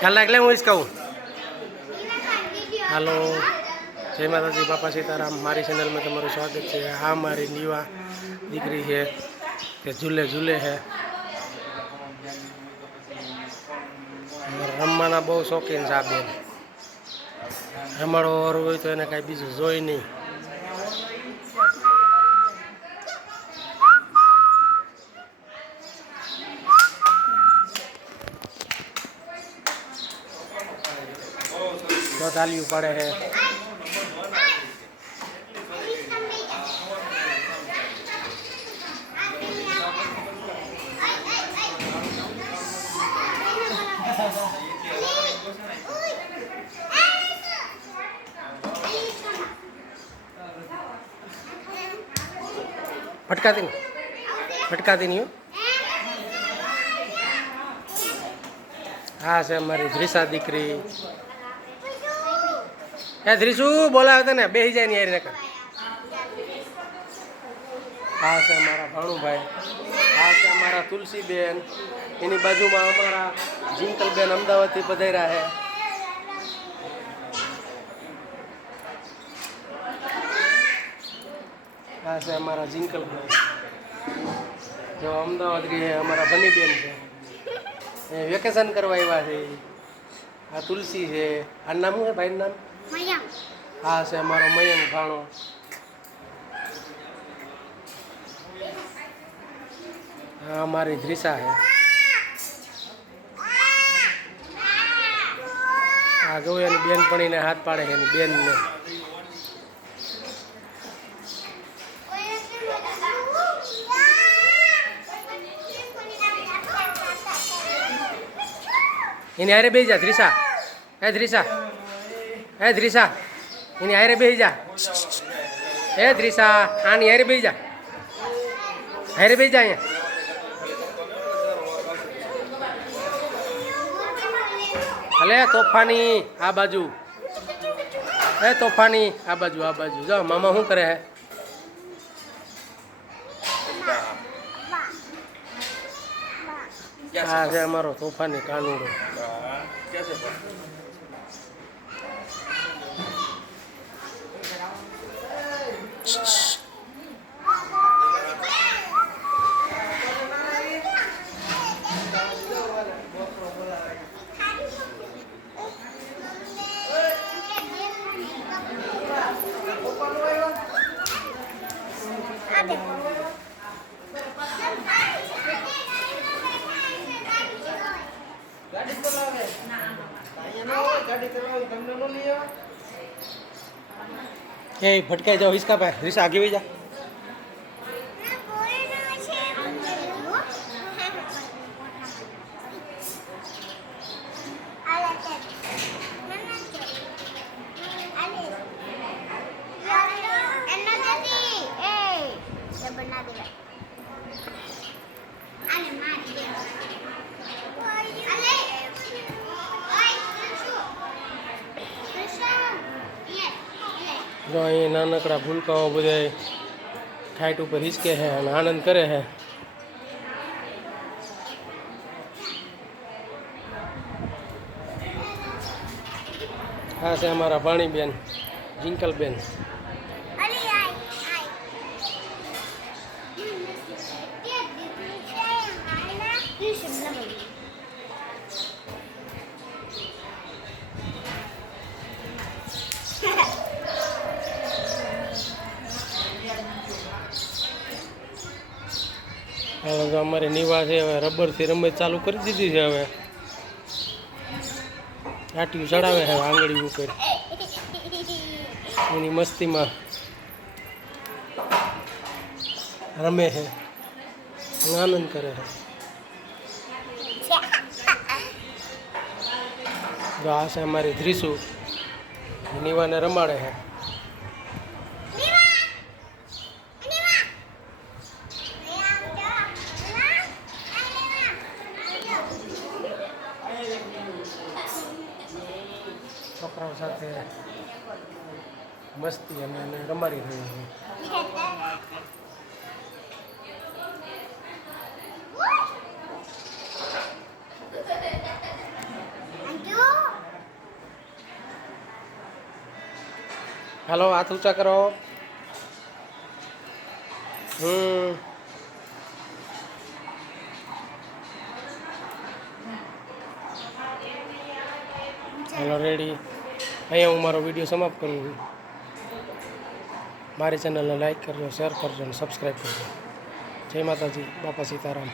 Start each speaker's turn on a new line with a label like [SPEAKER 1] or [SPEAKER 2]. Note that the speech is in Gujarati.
[SPEAKER 1] ચાલ એટલે હું જ કહું? હાલો. જય માતાજી બાપા સીતારામ. મારી ચેનલમાં તમારું સ્વાગત છે. આ મારી નીવા દીકરી છે કે ઝૂલે ઝૂલે છે. રમવાના બહુ શોખીન છે આ બેન. રમાડો હોય તો એને કાંઈ બીજું જોઈ નહીં. તો તાલીઓ પડે છે ફટકાતી નહીં ફટકાતી નહીં હો. હા છે અમારી ધ્રિસા દીકરી એ ધ્રિસુ બોલાવે તને. બેસી જાય ને યાર નકર. હા છે મારા ભાણુભાઈ. હા છે અમારા તુલસીબેન. એની બાજુમાં અમારા જિંકલબેન અમદાવાદથી પધાર્યા છે. આ છે અમારા જિંકલભાઈ જો અમદાવાદ રહે, અમારા બનીબેન છે. એ વેકેશન કરવા આવ્યા છે. આ તુલસી છે. આ નામ શું છે ભાઈનું નામ? આ છે અમારો મયંક ભાણો. હા અમારી ધ્રિસા છે. આ ગૌ એની બેનપણીને હાથ પાડે છે, એની બેનને. એની હારે બે જા, ધ્રિસા. એ ધ્રિસા. એ ધ્રિસા. એની હારે બેસી જા. એ ત્રિષા આની હારે બેસી જા. હારે બેસી જા અહીંયા. હલે તોફાની, આ બાજુ. એ તોફાની, આ બાજુ આ બાજુ. જો, મામા શું કરે હે? આ છે અમારો તોફાની કાનુડો.
[SPEAKER 2] ગાડી ચલાવે. ના. અહીંયા ના હોય ગાડી ચલાવે તમને ન લઈ આવે?
[SPEAKER 1] એ ભટકાઈ જાઓ હિસકા ભાઈ રીસા આગે જા. જો અહીં નાનકડા ભૂલકાઓ બધા ખાઈટ ઉપર હિંચકે છે અને આનંદ કરે છે આ છે અમારા ભાણીબેન, જિંકલબેન. હવે તો અમારી નિવા છે, હવે રબરથી રમત ચાલુ કરી દીધી છે હવે. આટલું ચડાવે છે આંગળી ઉપર. એની મસ્તીમાં રમે છે. આનંદ કરે છે. જો આ છે અમારી ધ્રીસુ. નિવાને રમાડે છે. મસ્તી અમે એને રમાડી રહ્યા છીએ હાલો, હાથ ઊંચા કરો. હમ. હેલો રેડી અહીંયા હું મારો વીડિયો સમાપ્ત કરું છું. મારી ચેનલને લાઇક કરજો શેર કરજો અને સબસ્ક્રાઈબ કરજો. જય માતાજી બાપા સીતારામ.